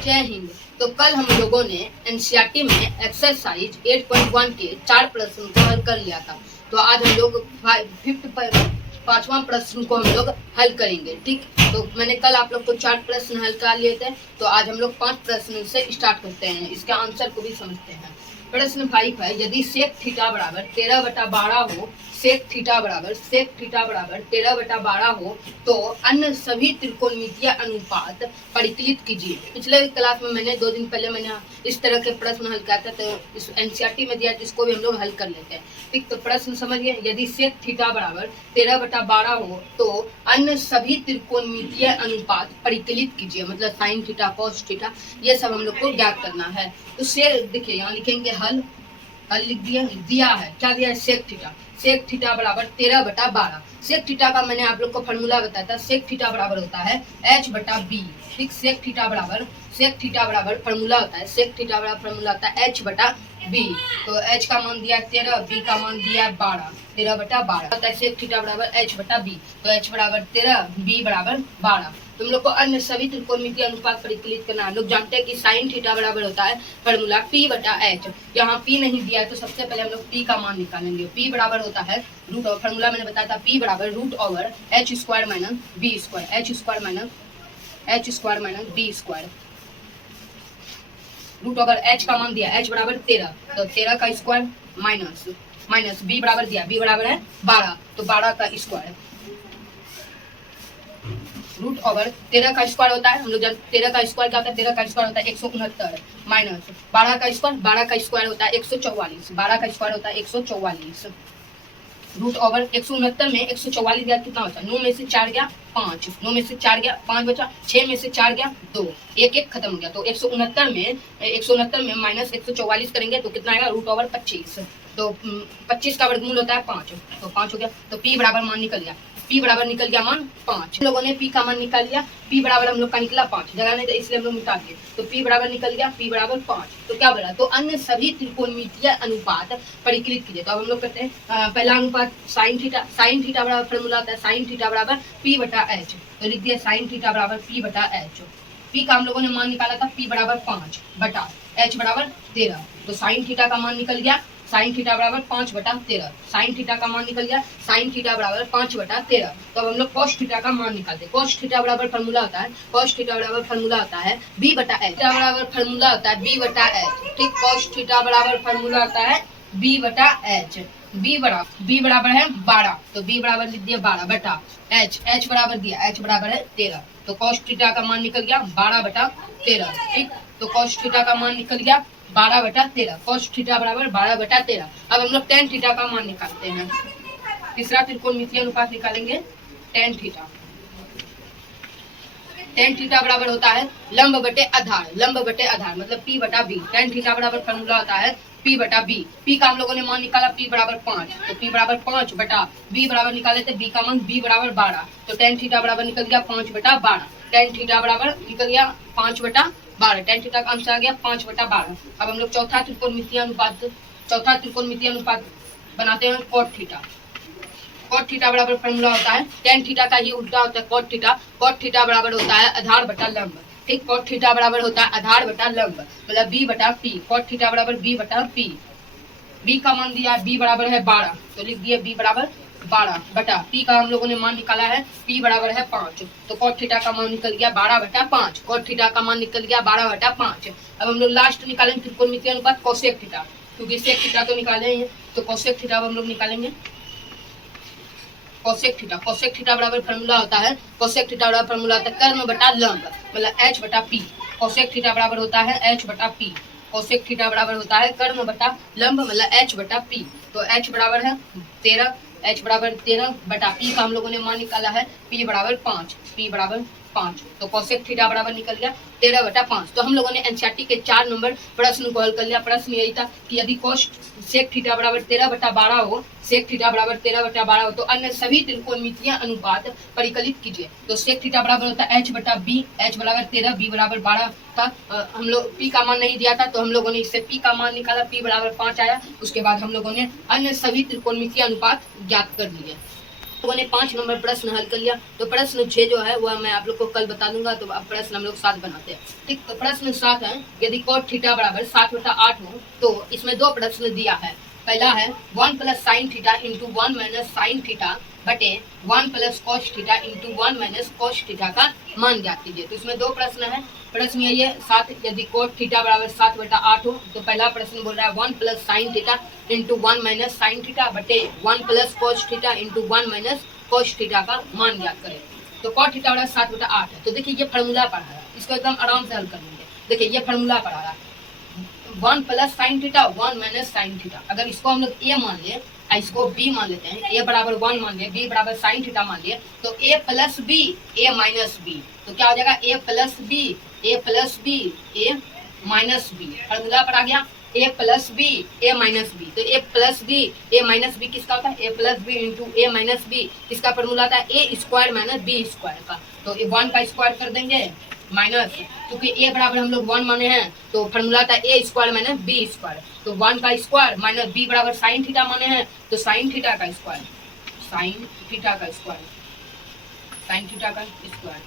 जय हिंद। तो कल हम लोगों ने एनसीईआरटी में एक्सरसाइज 8.1 के 4 प्रश्न को हल कर लिया था। तो आज हम लोग पांचवा प्रश्न को हम लोग हल करेंगे। ठीक, तो मैंने कल आप लोग को 4 प्रश्न हल कर लिए थे, तो आज हम लोग 5 प्रश्न से स्टार्ट करते हैं। इसके आंसर को भी समझते हैं। प्रश्न 5 है, यदि सेक थीटा बराबर 13/12 हो, सेक थीटा बराबर 13/12 हो, तो अन्य सभी त्रिकोणमितीय अनुपात परिकलित कीजिए। पिछले क्लास में मैंने 2 दिन पहले मैंने इस तरह के प्रश्न हल किया था, तो इस एनसीईआरटी में दिया, जिसको भी हम लोग हल कर लेते हैं। ठीक, तो प्रश्न समझिए, यदि सेक थीटा बराबर 13/12 हो, तो अन्य सभी त्रिकोणमितीय अनुपात परिकलित कीजिए। मतलब साइन थीटा, कॉस थीटा, ये सब हम लोग को ज्ञात करना है। तो से देखिए, यहाँ लिखेंगे हल लिख दिया है। क्या दिया है? Sec theta. सेक थीटा बराबर 13/12। सेक थीटा का मैंने आप लोग को फॉर्मूला बताया था। सेक थीटा बराबर होता है h/b। ठीक, सेक थीटा बराबर फॉर्मूला होता है, सेक थीटा बराबर फॉर्मूला होता है h/b। तो h का मान दिया है 13, b का मान दिया है 12। 13/12 होता है सेक थीटा बराबर h/b। तो h बराबर 13, b बराबर 12। तुम लोग को अन्य सभी त्रिकोणमितीय अनुपात परिकलित करना है। लोग जानते हैं कि साइन थीटा बराबर होता है फॉर्मूला p/h। यहाँ p नहीं दिया है, तो सबसे पहले हम लोग p का मान निकालेंगे। p बराबर होता है रूट ओवर, फॉर्मूला मैंने बताया था, p बराबर root over h square minus b square, h square minus b square. Root over h का मान दिया, h बराबर 13, तो 13 का स्क्वायर माइनस b बराबर दिया, b बराबर है 12, तो 12 का स्क्वायर। रूट ओवर 13 का स्क्वायर होता है, हम लोग 13 का स्क्वायर क्या होता है? 13 का स्क्वायर होता है 169 माइनस 12 का स्क्वायर होता है 144। 12 का स्क्वायर होता है 144। रूट ओवर 169 में 144 गया, कितना बचा? 9 में से 4 गया 5, 9 में से 4 गया 5 बचा, 6 में से 4 गया 2, एक खत्म हो गया। तो 169 में माइनस 144 करेंगे तो कितना आएगा? Root over 25। तो 25 का वर्गमूल होता है 5, तो 5 हो गया। तो p बराबर मान निकल गया, p बराबर निकल गया मान 5। लोगों ने p का मान निकाल लिया, p बराबर हम लोग का निकला 5, जगह नहीं तो इसलिए हम लोग मिटा दिए। तो p बराबर निकल गया, p बराबर 5। तो क्या बोला? तो अन्य सभी त्रिकोणमितीय अनुपात परिकलित कीजिए। तो अब हम लोग करते हैं पहला अनुपात साइन थीटा। साइन थीटा बराबर फॉर्मूला होता है साइन थीटा बराबर p/h। तो लिख दिया साइन थीटा बराबर p/h। p का हम लोगों ने मान निकाला था, p बराबर 5 बटा h बराबर 13। तो साइन थीटा का मान निकल गया, साइन थीटा बराबर 5/13। साइन थीटा का मान निकल गया, साइन थीटा बराबर 5/13। तो अब हम लोग कॉस थीटा का मान निकालते हैं। कॉस थीटा बराबर फॉर्मूला होता है, कॉस थीटा बराबर फॉर्मूला होता है b/h। बराबर फॉर्मूला होता है b/h। ठीक, कॉस थीटा बराबर फॉर्मूला होता है b/h। b बराबर है 12, तो b बराबर लिख दिया 12 बटा h बराबर दिया, h बराबर है 13। तो कॉस थीटा का मान निकल गया 12/13। ठीक, तो कॉस थीटा का मान निकल गया 12/13। कॉस थीटा बराबर 12/13। अब हम लोग टेन थीटा का मान निकालते हैं। तीसरा त्रिकोणमितीय अनुपात निकालेंगे टेन थीटा। टेन थीटा बराबर होता है लंब बटे आधार मतलब p/b। टेन थीटा बराबर फॉर्मूला होता है p/b। p का हम लोगों ने मान निकाला p बराबर 5, तो p बराबर 5 बटा b बराबर निकाले थे, b का मान b बराबर 12। तो टेन थीटा बराबर निकल गया 5/12। टेन थीटा बराबर निकल गया 5/12। टेन थीटा का आंसर आ गया 5/12। अब हम लोग चौथा त्रिकोणमितीय अनुपात बनाते हैं कॉट थीटा। कॉट थीटा बराबर फॉर्मूला होता है टेन थीटा का ही उल्टा होता है कॉट थीटा। कॉट थीटा बराबर होता है आधार बटा लंब। ठीक, कॉट थीटा बराबर होता है आधार बटा लंब, मतलब b/p। कॉट थीटा बराबर b/p। b का मान दिया b बराबर है 12, तो लिख दिया b बराबर 12 बटा p का हम लोगों ने मान निकाला है p बराबर है 5। तो कॉट थीटा का मान निकल गया 12/5। कॉट थीटा का मान निकल गया 12/5। अब हम लोग लास्ट निकालेंगे त्रिकोणमितीय अनुपात कोसेक थीटा, क्योंकि सेक थीटा तो निकाले हैं, तो कोसेक थीटा हम लोग निकालेंगे। कोसेक थीटा बराबर फॉर्मूला होता है कर्ण बटा लंब, मतलब h/p। कोसेक थीटा बराबर होता है h/p। कोसेक थीटा बराबर होता है कर्ण बटा लंब, मतलब h/p। तो h बराबर है 13, h बराबर 13 बटा p का हम लोगों ने मान निकाला है p बराबर 5। तो कोसेक थीटा बराबर निकल गया 13/5। तो हम लोगों ने एनसीईआरटी के 4 नंबर प्रश्न को हल कर लिया। प्रश्न यही था कि यदि सेक थीटा बराबर 13/12 हो, सेक थीटा बराबर 13/12 हो, तो अन्य सभी त्रिकोणमितीय अनुपात परिकलित कीजिए। तो सेक थीटा बराबर होता है h/b। h बराबर 13, b बराबर 12 था। हम लोग p का मान नहीं दिया था, तो हम लोगों ने इससे p का मान निकाला, p बराबर 5 आया। उसके बाद हम लोगों ने अन्य सभी त्रिकोणमितीय अनुपात ज्ञात कर लिए। लोगों ने 5 नंबर प्रश्न हल कर लिया। तो प्रश्न 6 जो है वह मैं आप लोग को कल बता दूंगा। तो अब प्रश्न हम लोग 7 बनाते हैं। ठीक, तो प्रश्न 7 है, यदि cot थीटा बराबर 7/8 हो तो इसमें 2 प्रश्न दिया है। पहला है 1 plus sine theta into 1 minus sine theta बटे 1 plus cos theta into 1 minus cos theta का मान ज्ञात कीजिए। तो इसमें 2 प्रश्न है। प्रश्न यही है 7, यदि cot थीटा बराबर 7/8 हो तो पहला प्रश्न बोल रहा है 1 plus sine theta into 1 minus sine theta बटे 1 plus cos theta into 1 minus cos theta का मान ज्ञात करें। तो cot थीटा बराबर 7/8 है। तो देखिए ये फार्मूला पढ़ा रहा है, इसको एकदम आराम से हल कर लेंगे। देखिए ये फार्मूला पढ़ा रहा है 1 plus sine theta 1 minus sine theta. अगर इसको हम लोग ए मान ले, इसको बी मान लेते हैं, ए बराबर 1 मान लिया, बी बराबर साइन थीटा मान लिया, तो ए प्लस बी ए माइनस बी, तो क्या हो जाएगा ए प्लस बी ए माइनस बी। फार्मूला पर आ गया ए प्लस बी ए माइनस बी। तो ए प्लस बी ए माइनस बी किसका होता है, ए प्लस बी इंटू ए माइनस बी, किसका फार्मूला आता है ए स्क्वायर माइनस बी स्क्वायर का। तो ये 1 का स्क्वायर कर देंगे माइनस, क्योंकि ए बराबर हम लोग 1 माने हैं तो फार्मूला था ए स्क्वायर माइनस बी स्क्वायर। तो 1 का स्क्वायर माइनस बी बराबर साइन थीटा माने हैं तो साइन थीटा का स्क्वायर, साइन थीटा का स्क्वायर, साइन थीटा का स्क्वायर,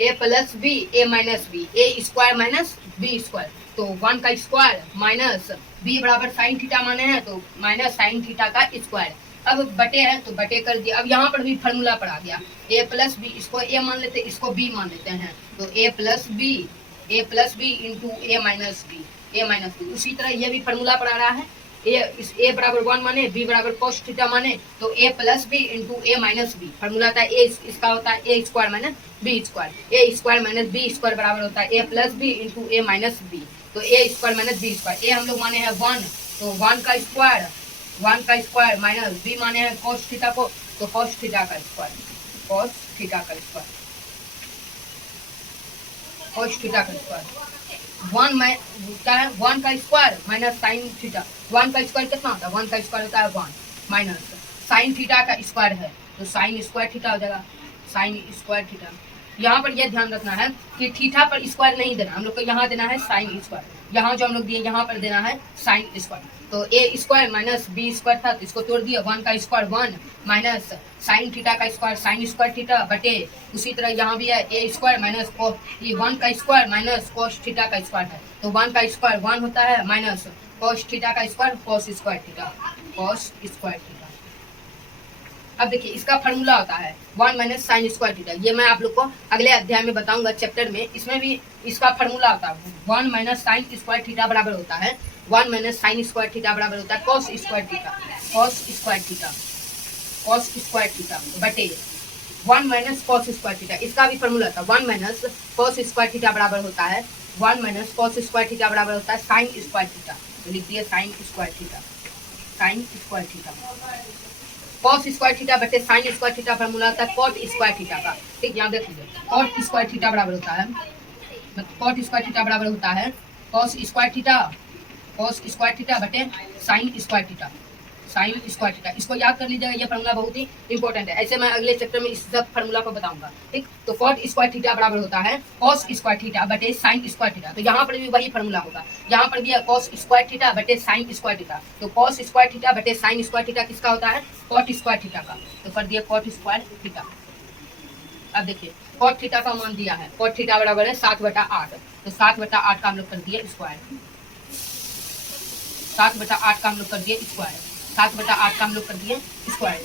ए प्लस बी ए माइनस बी, ए स्क्वायर माइनस बी स्क्वायर। तो 1 का स्क्वायर माइनस बी बराबर साइन थीटा माने हैं तो माइनस साइन थीटा का स्क्वायर। अब बटे है तो बटे कर दिया। अब यहाँ पर भी फार्मूला पर आ गया ए प्लस बी, इसको ए मान लेते हैं, इसको बी मान लेते हैं। तो ए प्लस बी इंटू ए माइनस बी। उसी तरह ये भी फार्मूला पर आ रहा है ए बराबर 1 माने, बी बराबर कॉस थीटा माने, तो ए प्लस बी इंटू ए माइनस बी। फार्मूला था ए, इसका होता है ए स्क्वायर माइनस बी स्क्वायर। ए स्क्वायर माइनस बी स्क्वायर बराबर होता है ए प्लस बी इंटू ए माइनस बी। तो ए स्क्वायर माइनस बी स्क्वायर, ए हम लोग माने हैं 1, तो 1 का स्क्वायर माइनस बी माने हैं कॉस थीटा को, तो कॉस थीटा का स्क्वायर, कॉस थीटा का स्क्वायर, कॉस थीटा का स्क्वायर। 1 का स्क्वायर माइनस साइन थीटा, 1 का स्क्वायर कितना होता है, 1 का स्क्वायर होता है 1 माइनस साइन थीटा का स्क्वायर है तो साइन स्क्वायर थीटा हो जाएगा, साइन स्क्वायर थीटा। यहाँ पर यह ध्यान रखना है कि थीटा पर स्क्वायर नहीं देना, हम लोग को यहाँ देना है साइन स्क्वायर। यहाँ जो हम लोग दिए यहाँ पर देना है साइन स्क्वायर। तो ए स्क्वायर माइनस बी स्क्वायर था तो इसको तोड़ दिया, 1 का स्क्वायर 1 माइनस साइन थीटा का स्क्वायर साइन स्क्वायर थीटा बटे, उसी तरह यहाँ भी है ए स्क्वायर माइनस ये 1 का स्क्वायर माइनस कॉस थीटा का स्क्वायर है। तो 1 का स्क्वायर 1 होता है माइनस कॉस थीटा का square cos square theta, cos square theta. अब देखिए इसका फार्मूला होता है 1 माइनस साइन स्क्वायर थीटा। ये मैं आप लोग को अगले अध्याय में बताऊंगा चैप्टर में, इसमें भी इसका फार्मूला होता है 1 माइनस साइन स्क्वायर थीटा बराबर होता है 1 माइनस साइन स्क्वायर थीटा बराबर होता है cos square theta, cos square theta, cos square theta बटे 1 माइनस कॉस स्क्वायर थीटा। इसका भी फार्मूला था 1 माइनस कॉस स्क्वायर थीटा बराबर होता है 1 माइनस कॉस स्क्वायर थीटा बराबर होता है साइन स्क्वायर थीटा। तो लिख दिए sine square theta, sine square theta, cos square theta बटे साइन स्क्वायर थीटा फार्मूला होता है कॉट स्क्वायर थीटा का। ठीक, यहाँ देख लीजिए कॉट स्क्वायर थीटा बराबर होता है, कॉट स्क्वायर थीटा बराबर होता है कॉस स्क्वायर थीटा बटे sine square theta, sine square theta. इसको याद कर लीजिएगा, ये फार्मूला बहुत ही इंपॉर्टेंट है। ऐसे मैं अगले चैप्टर में इस सब फार्मूला को बताऊंगा। ठीक, तो कॉट स्क्वायर थीटा बराबर होता है कॉस स्क्वायर थीटा बटे साइन स्क्वायर थीटा। तो यहाँ पर भी वही फार्मूला होगा, यहाँ पर भी है कॉस स्क्वायर थीटा बटे साइन स्क्वायर थीटा। तो कॉस स्क्वायर थीटा बटे साइन स्क्वायर थीटा किसका होता है, कॉट स्क्वायर थीटा का। तो कर दिया कॉट स्क्वायर थीटा। अब देखिए कॉट थीटा का मान दिया है, कॉट थीटा बराबर है 7/8। तो 7/8 का हम लोग कर दिए स्क्वायर, 7/8 का हम लोग कर दिए स्क्वायर, 7/8 का हम लोग कर दिए स्क्वायर,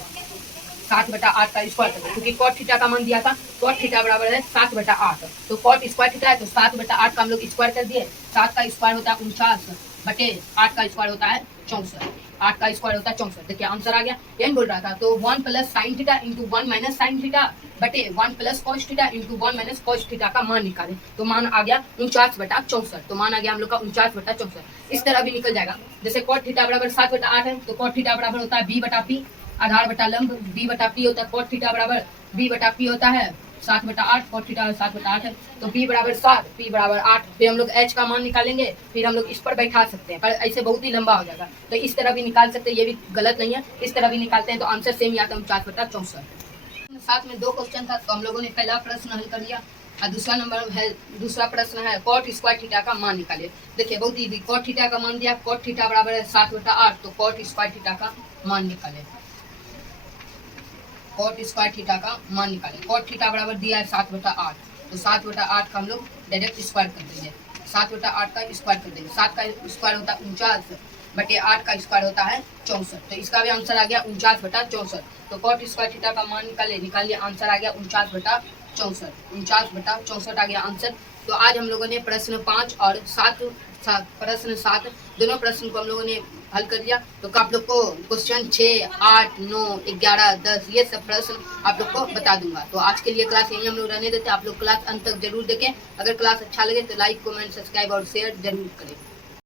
7/8 का स्क्वायर कर दिया, क्योंकि कॉट थीटा का मान दिया था। कॉट थीटा बराबर है 7/8, तो कॉट स्क्वायर थीटा है तो 7/8 का हम लोग स्क्वायर कर दिए। 7 का स्क्वायर होता है 49 बटे 8 का स्क्वायर होता है 64, 8 का स्क्वायर होता है 64। देखिए आंसर आ गया, यही बोल रहा था। तो 1 plus sine theta into 1 minus sine theta बटे 1 plus cos theta into 1 minus cos theta का मान निकाले। तो मान आ गया 49/64। तो मान आ गया हम लोग का 49/64। इस तरह भी निकल जाएगा। जैसे कॉट थीटा बराबर 7/8 है तो कॉट थीटा बराबर होता है b बटा p, आधार बटा लंब, b बटा p होता है कॉट थीटा बराबर b बटा p होता है 7/8, कॉट थीटा 7/8 है तो p बराबर 7, p बराबर 8। फिर हम लोग h का मान निकालेंगे, फिर हम लोग इस पर बैठा सकते हैं, पर ऐसे बहुत ही लंबा हो जाएगा। तो इस तरह भी निकाल सकते हैं, ये भी गलत नहीं है, इस तरह भी निकालते हैं तो आंसर सेम ही आता है 49/64। साथ में 2 क्वेश्चन था तो हम लोगों ने पहला प्रश्न हल कर लिया और दूसरा प्रश्न है कॉट स्क्वायर थीटा का मान निकालिए। देखिए बहुत इजी, कॉट थीटा का मान दिया, कॉट थीटा बराबर है 7/8, तो कॉट स्क्वायर थीटा का मान निकाले। कॉट स्क्वायर थीटा का मान निकालें। कॉट थीटा बराबर दिया है 7/8, तो 7/8 का हम लोग डायरेक्ट स्क्वायर कर देंगे। 7/8 का स्क्वायर कर देंगे। 7 का स्क्वायर होता है 49/8 का स्क्वायर होता है 64। तो इसका भी आंसर आ गया 49/64। तो कॉट स्क्वायर थीटा का मान निकालिए, आंसर आ गया 49/64। 49/64 आ गया आंसर। तो आज हम लोगों ने प्रश्न 5 और 7 प्रश्न 7 दोनों प्रश्न को हम लोगों ने हल कर लिया। तो आप लोग को क्वेश्चन 6, 8, 9, 11, 10 ये सब प्रश्न आप लोग को बता दूंगा। तो आज के लिए क्लास यहीं हम लोग रहने देते हैं। आप लोग क्लास अंत तक जरूर देखें। अगर क्लास अच्छा लगे तो लाइक, कमेंट, सब्सक्राइब और शेयर जरूर करें।